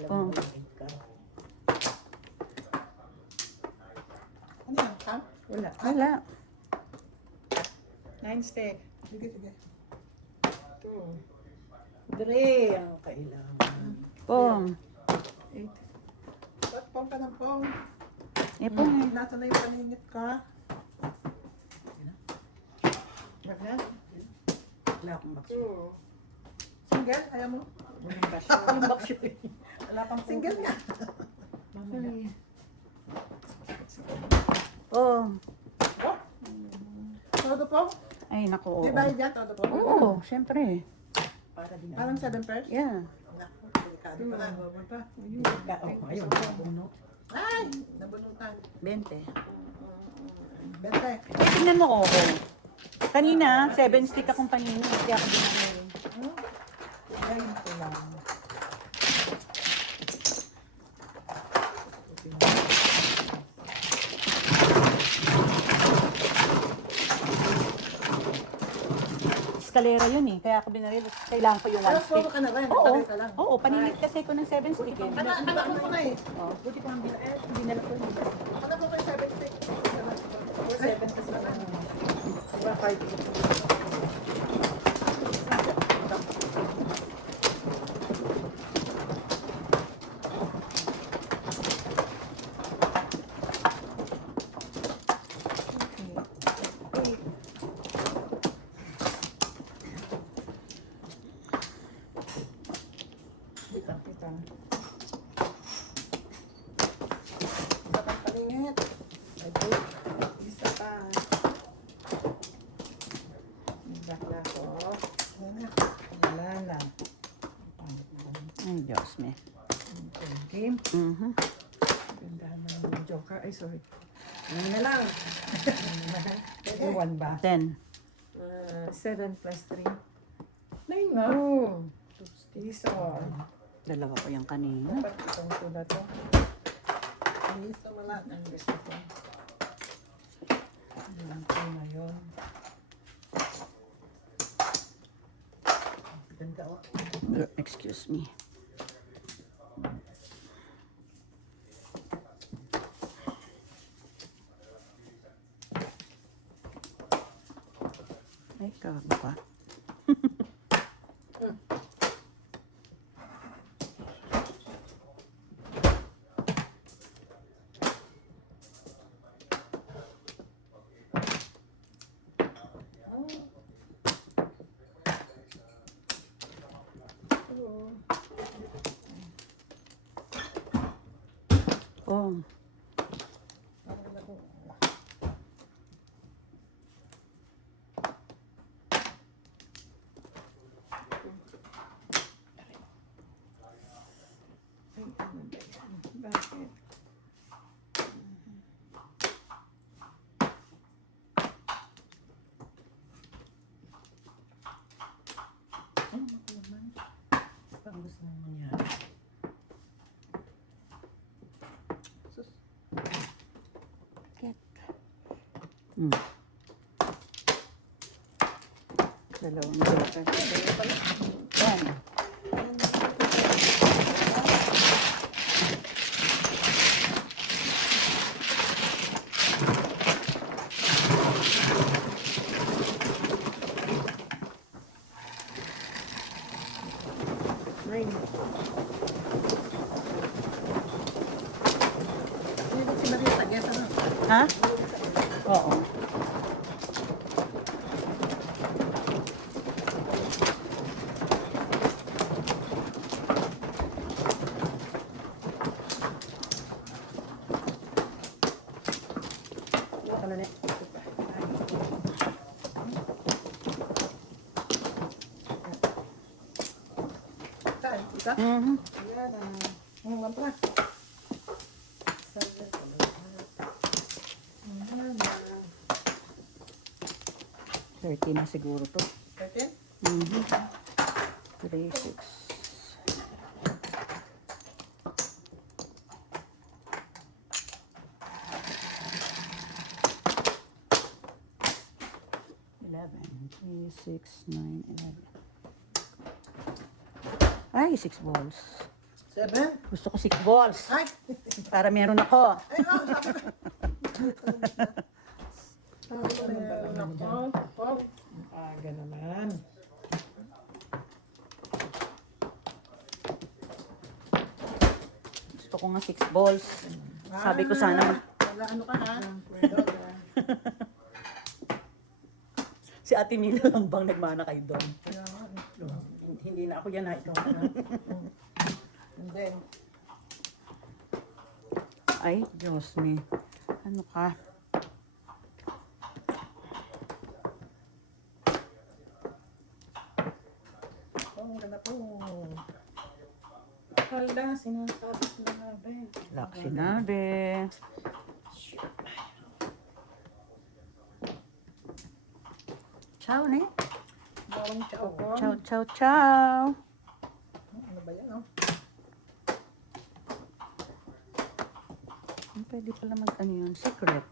Oh. Ano yan? Ha? Wala. Wala. 9 stick. Sige, sige. 2. Dre ang kailangan. Pong. 8. Ba't pong ka ng pong? Eh, pong. Nasa na yung paningit ka? Wag na. Wala akong box. 2. Single? Ayaw mo? Walang basyo. Yung box yun. Wala pang single nga. Mamaya. Pong. Todo pong? Ay, naku. Oo. Di ba yan? Todo pong? Oo, syempre. Para din Parang 7 pairs? Yeah. Naku, delikado pa na. Huwag pa. Ayun, nabuno. Ay! Nabunutan. 20. Bente. Eh, tingnan mo ako. Kanina, 7 stick akong kanina. Hindi ako dinamay. Ay, ito lang. Eskalera yun eh. Kaya ako binaril. Kailangan ko yung 1 Pero stick. puro ka na rin. Oo. Tagal ka lang. Oo, paninit kasi ko ng 7 stick. Eh. Anak mo na eh. Oh, buti ko ang dinala ko. Anak mo ko yung 7 stick. 7 kasi lang. Diba 5? Ito. Dapat paningit. Isa pa. Bakla ko. Ayan na. Wala na. Ay, Diyos me. Game. Mhm. Gandahan na yung joker. Ay, sorry. Ano na lang? Pwede 1 ba? 10. 7 plus 3. 9 nga. Oh. Piso. Dalawa ko yung kanina. Dapat itong tula to. Gusto mo lahat. Ang gusto ko. Ilang ko na yun. Ganda oh. Excuse me. Ay, kago ka. Oh, Ay, ano ba yan? Dalawang joker. Yan. Nine. Hindi si Maria sa gesa na. Ha? Oo. Ano na? Saan? Isa? Mhm. Ayan na. Wala pa. 30 na siguro to. 13? Mhm. 3, 6. Three, 6, 9, 11. Ay, 6 balls. 7? Gusto ko 6 balls. Ay! Para meron ako. Ay, sabi ko. Sabi ko meron ako. Aga naman. Gusto ko nga 6 balls. Sabi ko sana Wala ano ka ha? si Ate Mila lang bang nagmana kay Don. Hindi na ako yan ha, ikaw na. And then, Ay, Diyos me. Ano ka? ganda po. Hala, sinasabi ko na ba eh. Wala ko sinabi. Ciao, ne? Bawang chow. Ciao, ciao, ciao. Ano ba yan, oh? Pwede pala ano yun? Secret.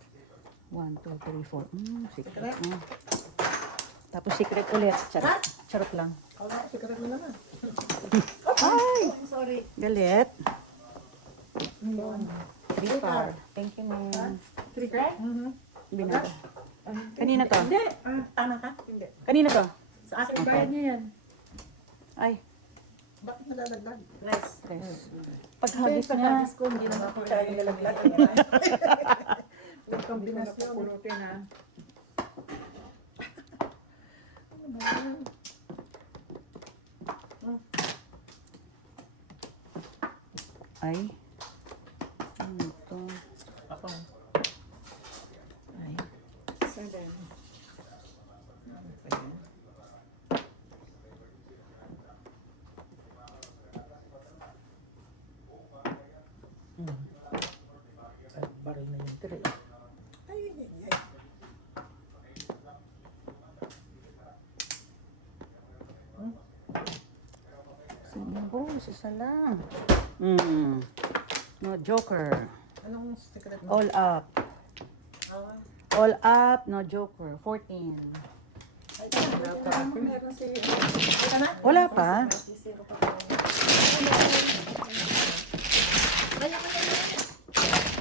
1, 2, 3, 4. Secret. Secret? Tapos secret ulit. Charot. Charot lang. Kala ko, sigaret mo naman. Ay! Sorry. Galit. Yun. 3 card. Thank you, ma'am. 3 card? Binaba. Kanina to? Hindi. Tama ka? Hindi. Kanina to? Sa akin. Bayad niya yan. Ay. Bakit nalalaglag? Nice. Yes. Paghabis niya. Pagkabis ko, hindi naman ako kaya nilaglag. May kombinasyon. Pulutin ha. Ano ba yan? Ay. Ano to? Ako. Ay. 7. Baril na yung 3. Ay, ay, ay. Sino? Isa lang. No joker. Anong secret mo? All up. All up, no joker. 14. Ay, meron si... Ika na? Wala pa. Ay, ako na.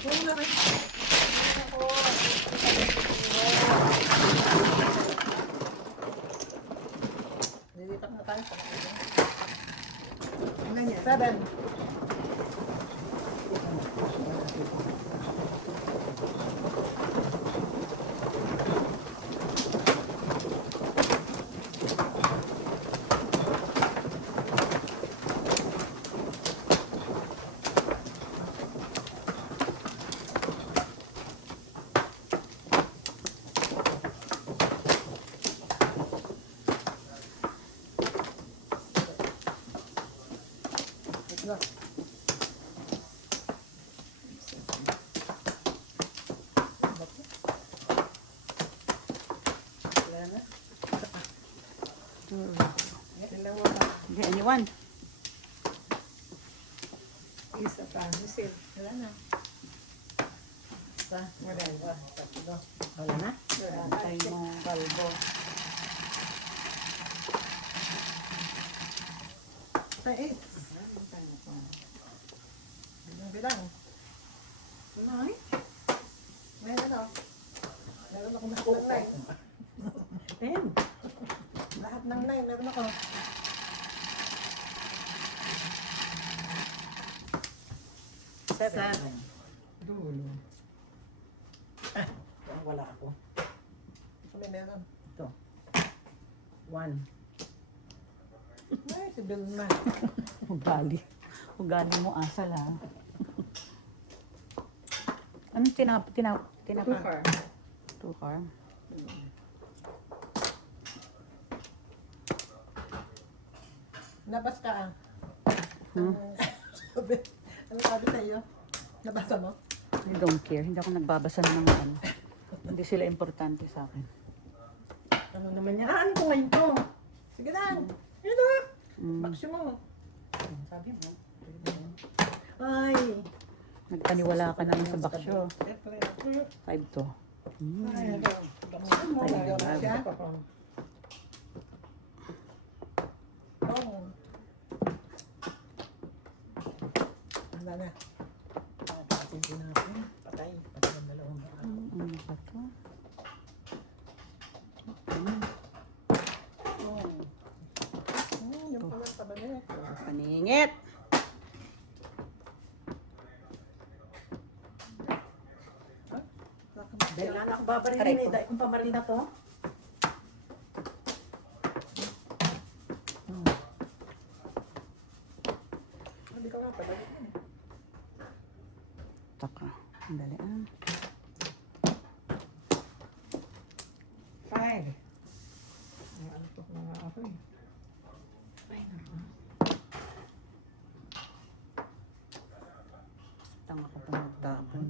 Oo na rin. Lilipat na tayo. Ano yan? 7. Wala na. Dalawa pa. Okay, anyone? Isa pa. Misil. Wala na. Isa. Wala. Dalawa. Tatlo. Wala na? Antay mo, kalbo. Ay, 8. Bilang. Ay. Meron ako. Meron ako lahat ng 9. 10. Lahat ng 9 meron ako. Seven. Dulo. Ang wala ako. Kami meron. 1. Ay, si Vilma. Ugali. Ugali mo asal ha. Anong tinapa? Car. 2 car. Nabas ka ah. Hmm? Ano sabi sa iyo? Nabasa mo? I don't care. Hindi ako nagbabasa ng mga ano. Hindi sila importante sa akin. Ano naman yan? Ano ko ngayon to? Sige na. Yun na. Mm. Maximum. Sabi mo. Ay. Nagpaniwala ka naman sa baksyo. Siyempre. 5 to. Ay, Mm. ay, siya. Oh. Wala na. Hindi natin. Patay. Patay ang dalawang baka. Ano ba to? Yung pala sa balit. Paningit! Dahil na ako babarilin Aray eh. ko. Dahil kung pamaril na to. Hindi ka nga pala. Taka. Ang dali ah. 5. Ano to mga ako eh. Tanga ko pa magtapon.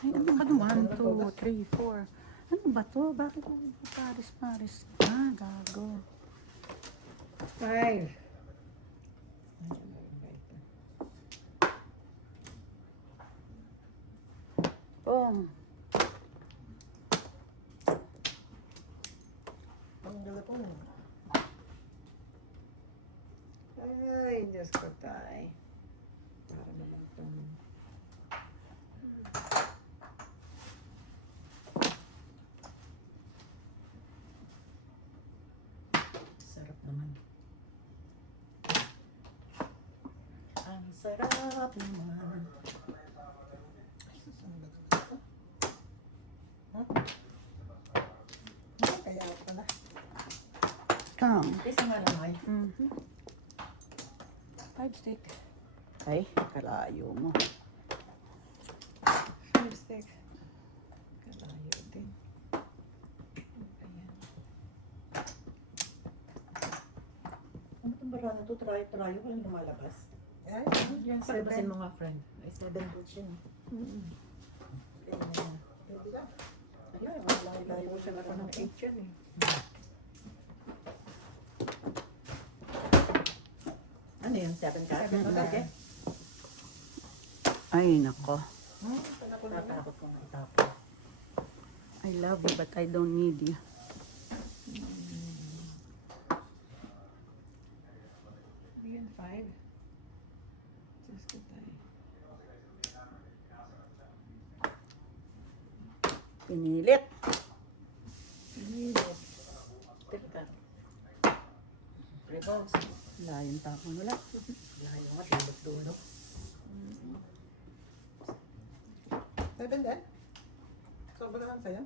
Ay, ano ba? 1, 2, 3, 4. Ano ba to? Bakit ako Paris? Ah, gago. 5. Pong. Ang gala po. Ay, Diyos ko tay. Para naman itong... Sarap naman. Ang sarap naman. Kaya pala. Kang. Isa nga lang ay. 5 stick. Ay, kalayo mo. 5 stick. Kalayo din. Ayan. Ano itong bara na to? Try. Walang lumalabas. Ay, Yan, Palabasin 7. mo nga, friend. Ay, 7 boots yun. pwede lang. Ayun, wala. Tapusan ako ng 8 yan eh. Ano yun? 7 ka? Okay. Ay, nako. Tatakot kong itapon. I love you but I don't need you. Ayan, 5. Diyos ko tay. Pinilit. Pinilit. Teka. Revolves. Layong tapon wala. Layo nga, dulot-dulot. 7 din? Sobra lang sa'yo?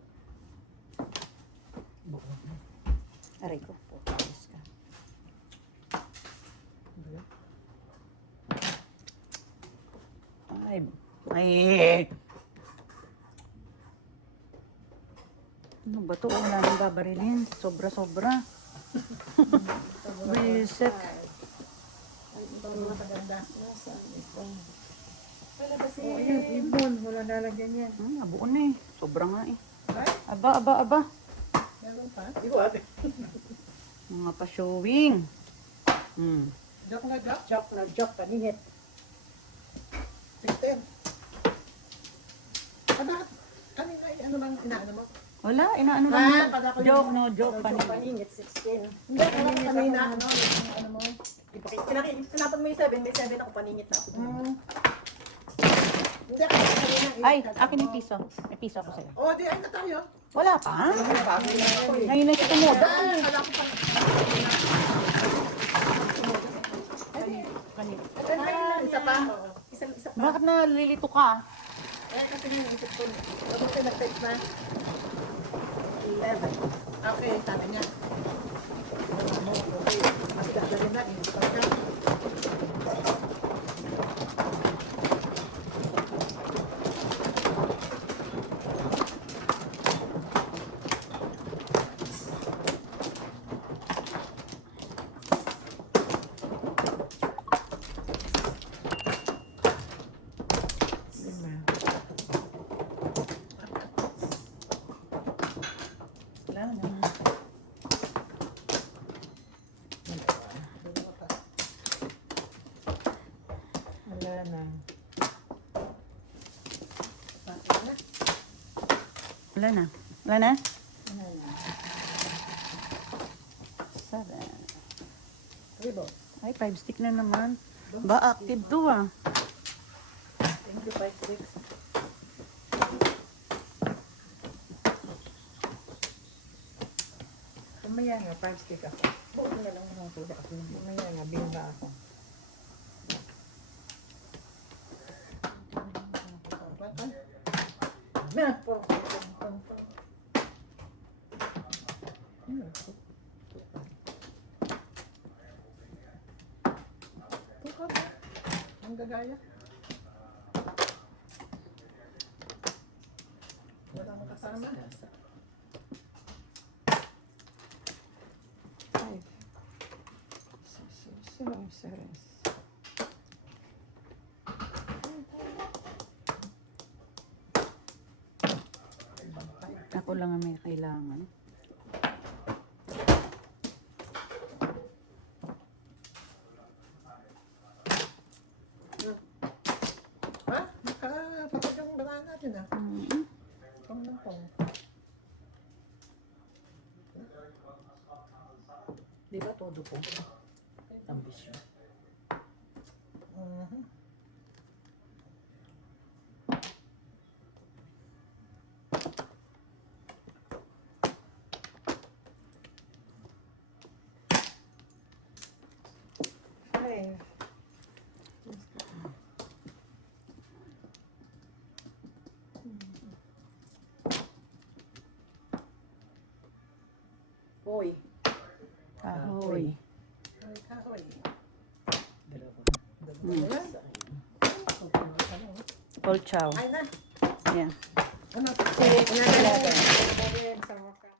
Aray ko. Pupulis ka. Ay. Ano ba to? Wala nang babarilin. Sobra-sobra. Wiset. Oh, ayan, ibon. Wala lalagyan yan. Nabuo na eh. Sobra nga eh. Ay, Aba. meron pa? Iwa, ate. Mga pa-showing. Joke na joke. Joke na joke, paningit. 16. Bakit? Kanina, ano bang inaano mo? Wala, inaano lang. Ah, pala ko yung- Joke, no joke, Joke, paningit. paningit, 16. Hindi, ano kanina, ano mo? Sinapat mo yung 7, may 7 ako, paningit na ako. Hindi, kanina. Ay, akin yung piso. May piso ako sa'yo. Oh, di ay na tayo. Wala pa. Bago lang ako eh. Ngayon na siya tumoda. Ay, wala ko pa. Isa pa. Isa pa. Bakit nalilito ka? Eh, kasi yung isip ko. Tapos ko nag-text na. 11. Okay, sabi niya. Okay, mas gagawin na. Pagka. Wala na. Wala na. Wala na. Wala na? Seven. Ribo. Ay, 5 stick na naman. Ba, active to ah. Thank you, 5, 6. Mamaya nga, 5 stick ako. Buo na lang ng tulak ako. Mamaya nga, bingga ako. Na, Tukot. Ang gagaya. Wala mo kasama. 5. 6, 7. Ako lang ang may kailangan. Ha? Nakapagod yung banana natin ah. Pang ng pang. di ba todo po? Ambisyon. Five. Hoy. Kahoy. Ay, kahoy. Hmm. Old chow. Ay na. Yan. Ano? 6, 11.